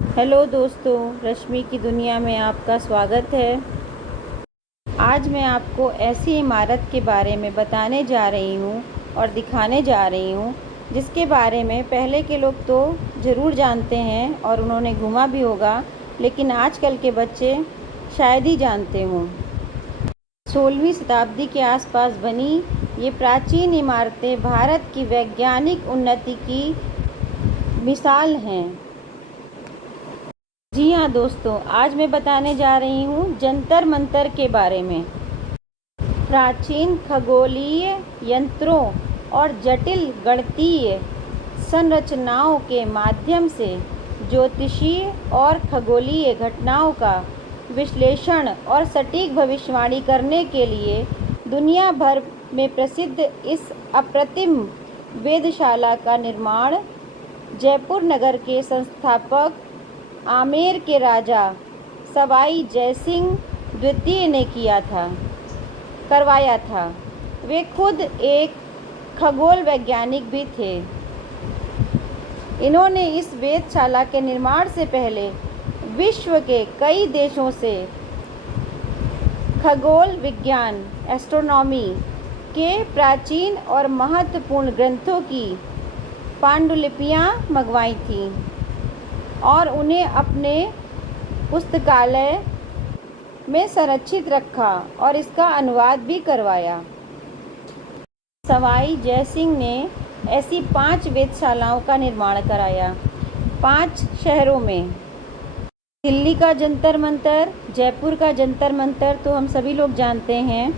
Hello दोस्तों, रश्मि की दुनिया में आपका स्वागत है। आज मैं आपको ऐसी इमारत के बारे में बताने जा रही हूँ और दिखाने जा रही हूँ जिसके बारे में पहले के लोग तो ज़रूर जानते हैं और उन्होंने घूमा भी होगा, लेकिन आजकल के बच्चे शायद ही जानते हों। 16वीं शताब्दी के आसपास बनी ये प्राचीन इमारतें भारत की वैज्ञानिक उन्नति की मिसाल हैं। जी हाँ दोस्तों, आज मैं बताने जा रही हूँ जंतर मंतर के बारे में। प्राचीन खगोलीय यंत्रों और जटिल गणितीय संरचनाओं के माध्यम से ज्योतिषीय और खगोलीय घटनाओं का विश्लेषण और सटीक भविष्यवाणी करने के लिए दुनिया भर में प्रसिद्ध इस अप्रतिम वेधशाला का निर्माण जयपुर नगर के संस्थापक आमेर के राजा सवाई जयसिंह द्वितीय ने करवाया था। वे खुद एक खगोल वैज्ञानिक भी थे। इन्होंने इस वेधशाला के निर्माण से पहले विश्व के कई देशों से खगोल विज्ञान एस्ट्रोनॉमी के प्राचीन और महत्वपूर्ण ग्रंथों की पांडुलिपियां मंगवाई थीं और उन्हें अपने पुस्तकालय में संरक्षित रखा और इसका अनुवाद भी करवाया। सवाई जयसिंह ने ऐसी 5 वेधशालाओं का निर्माण कराया 5 शहरों में। दिल्ली का जंतर मंतर, जयपुर का जंतर मंतर तो हम सभी लोग जानते हैं,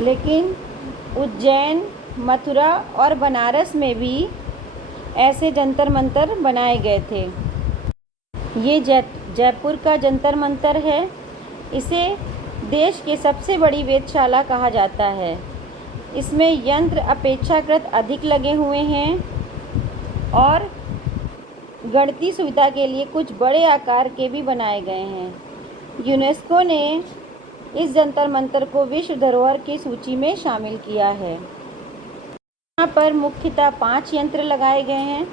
लेकिन उज्जैन, मथुरा और बनारस में भी ऐसे जंतर मंतर बनाए गए थे। ये जयपुर का जंतर मंतर है। इसे देश की सबसे बड़ी वेधशाला कहा जाता है। इसमें यंत्र अपेक्षाकृत अधिक लगे हुए हैं और गणितीय सुविधा के लिए कुछ बड़े आकार के भी बनाए गए हैं। यूनेस्को ने इस जंतर मंतर को विश्व धरोहर की सूची में शामिल किया है। यहाँ पर मुख्यतः 5 यंत्र लगाए गए हैं।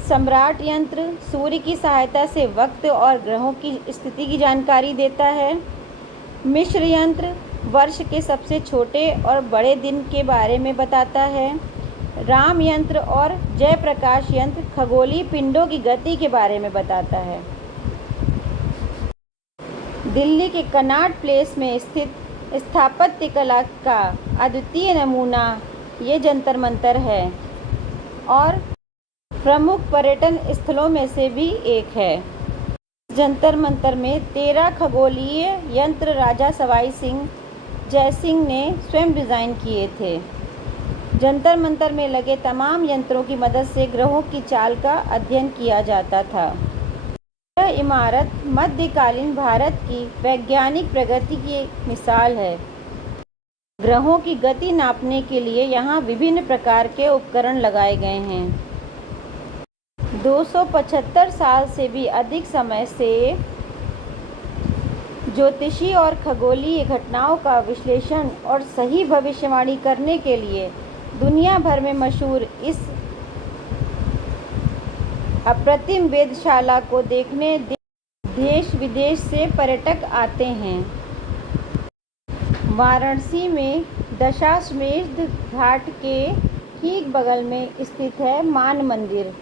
सम्राट यंत्र सूर्य की सहायता से वक्त और ग्रहों की स्थिति की जानकारी देता है। मिश्र यंत्र वर्ष के सबसे छोटे और बड़े दिन के बारे में बताता है। राम यंत्र और जयप्रकाश यंत्र खगोलीय पिंडों की गति के बारे में बताता है। दिल्ली के कनॉट प्लेस में स्थित स्थापत्य कला का अद्वितीय नमूना ये जंतर मंतर है और प्रमुख पर्यटन स्थलों में से भी एक है। जंतर मंतर में 13 खगोलीय यंत्र राजा सवाई जयसिंह ने स्वयं डिज़ाइन किए थे। जंतर मंतर में लगे तमाम यंत्रों की मदद से ग्रहों की चाल का अध्ययन किया जाता था। यह इमारत मध्यकालीन भारत की वैज्ञानिक प्रगति की एक मिसाल है। ग्रहों की गति नापने के लिए यहाँ विभिन्न प्रकार के उपकरण लगाए गए हैं। 275 साल से भी अधिक समय से ज्योतिषी और खगोलीय घटनाओं का विश्लेषण और सही भविष्यवाणी करने के लिए दुनिया भर में मशहूर इस अप्रतिम वेधशाला को देखने देश विदेश से पर्यटक आते हैं। वाराणसी में दशाश्वमेध घाट के ठीक बगल में स्थित है मान मंदिर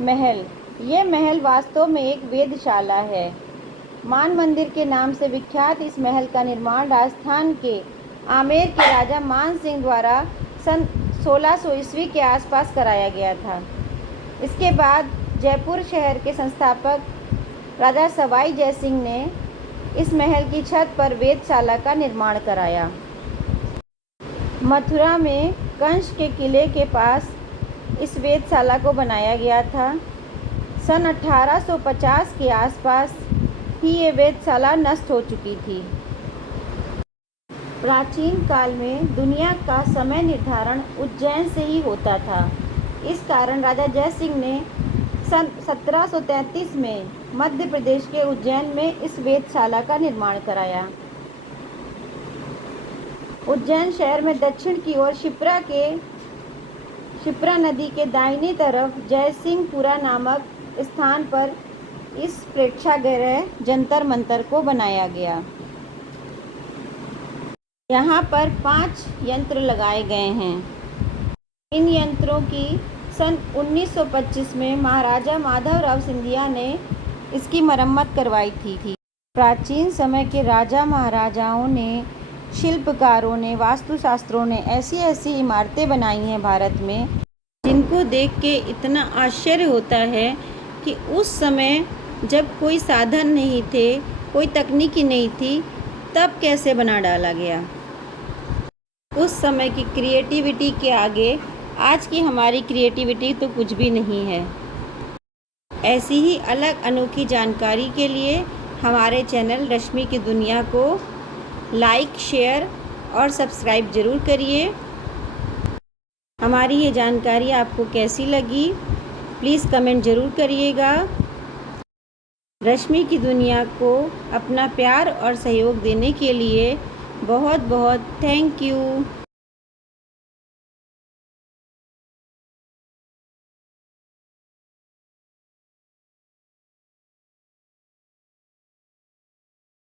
महल। ये महल वास्तव में एक वेधशाला है। मान मंदिर के नाम से विख्यात इस महल का निर्माण राजस्थान के आमेर के राजा मान सिंह द्वारा सन 1600 ईस्वी के आसपास कराया गया था। इसके बाद जयपुर शहर के संस्थापक राजा सवाई जयसिंह ने इस महल की छत पर वेधशाला का निर्माण कराया। मथुरा में कंस के किले के पास इस वेधशाला को बनाया गया था। सन 1850 के आसपास ही ये वेधशाला नष्ट हो चुकी थी। प्राचीन काल में दुनिया का समय निर्धारण उज्जैन से ही होता था। इस कारण राजा जयसिंह ने सन 1733 में मध्य प्रदेश के उज्जैन में इस वेधशाला का निर्माण कराया। उज्जैन शहर में दक्षिण की ओर शिप्रा नदी के दाहिनी तरफ जयसिंहपुरा नामक स्थान पर इस प्रेक्षागृह जंतर मंतर को बनाया गया। यहाँ पर 5 यंत्र लगाए गए हैं। इन यंत्रों की सन 1925 में महाराजा माधवराव सिंधिया ने इसकी मरम्मत करवाई थी। प्राचीन समय के राजा महाराजाओं ने, शिल्पकारों ने, वास्तुशास्त्रों ने ऐसी ऐसी इमारतें बनाई हैं भारत में, जिनको देख के इतना आश्चर्य होता है कि उस समय जब कोई साधन नहीं थे, कोई तकनीकी नहीं थी, तब कैसे बना डाला गया। उस समय की क्रिएटिविटी के आगे आज की हमारी क्रिएटिविटी तो कुछ भी नहीं है। ऐसी ही अलग अनोखी जानकारी के लिए हमारे चैनल रश्मि की दुनिया को लाइक, शेयर और सब्सक्राइब ज़रूर करिए। हमारी ये जानकारी आपको कैसी लगी, प्लीज़ कमेंट ज़रूर करिएगा। रश्मि की दुनिया को अपना प्यार और सहयोग देने के लिए बहुत बहुत थैंक यू।